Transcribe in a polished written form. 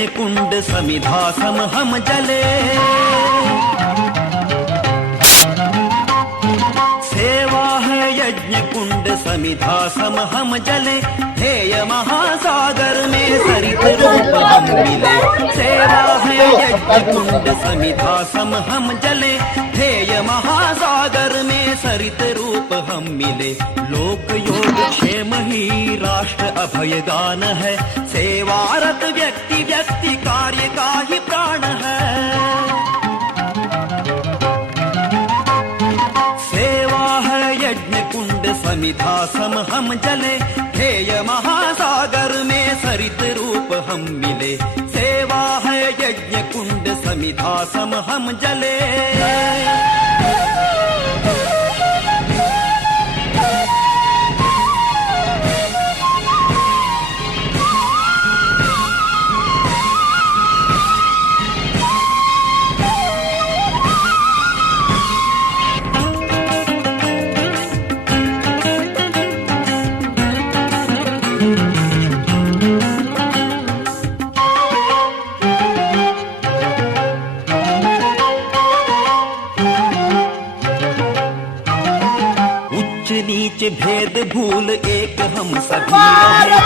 यज्ञ कुंड समिधा सम हम जले। सेवा है यज्ञ कुंड समिधा सम हम जले, ध्येय महासागर में सरित रूप हम मिले। सेवा है यज्ञ कुंड समिधा सम हम जले, ध्येय महासागर में सरित रूप हम मिले। लोक योग क्षेम ही राष्ट्र अभय गान है, सेवारत व्यक्ति व्यक्ति कार्य का ही प्राण है। समिधा सम हम जले, ध्येय महासागर में सरित रूप हम मिले। सेवा है यज्ञ कुंड समिधा सम हम जले। नीच भेद भूल एक हम सभी रहे,